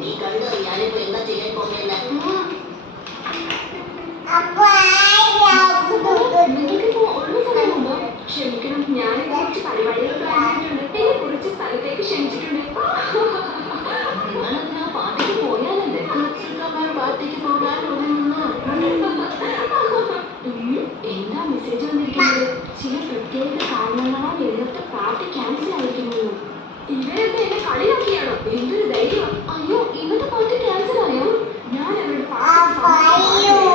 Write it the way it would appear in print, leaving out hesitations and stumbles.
നീ കണ്ടോ ഞാനിപ്പോ എന്താ ചെയ്യാൻ പോകുന്നില്ല. നിങ്ങൾക്കിപ്പോ ഒഴിവ് സമയമുണ്ടോ? ക്ഷമിക്കണം, ഞാനിത് കുറച്ച് പരിപാടികൾ പ്ലാൻ ചെയ്തിട്ടുണ്ട്. എന്നെ കുറച്ച് സ്ഥലത്തേക്ക് ക്ഷണിച്ചിട്ടുണ്ട്. നിങ്ങളെന്തിനാ പാർട്ടിക്ക് പോയാലല്ലേ? കുറച്ച് സമയം പാർട്ടിക്ക് പോകാൻ ഒതുങ്ങുന്നു. എന്താ മെസ്സേജ് വന്നിരിക്കുന്നത്? ചില പ്രത്യേക കാരണങ്ങളാൽ ഇന്നത്തെ പാർട്ടി ക്യാൻസൽ ആയിരിക്കുന്നു. ഇവരെന്താ എന്നെ കളിയാക്കിയാണോ? എന്തൊരു ധൈര്യം! അയ്യോ, ഇന്നത്തെ പാർട്ടി ക്യാൻസൽ ആയോ? ഞാൻ അവരുടെ പാർട്ടി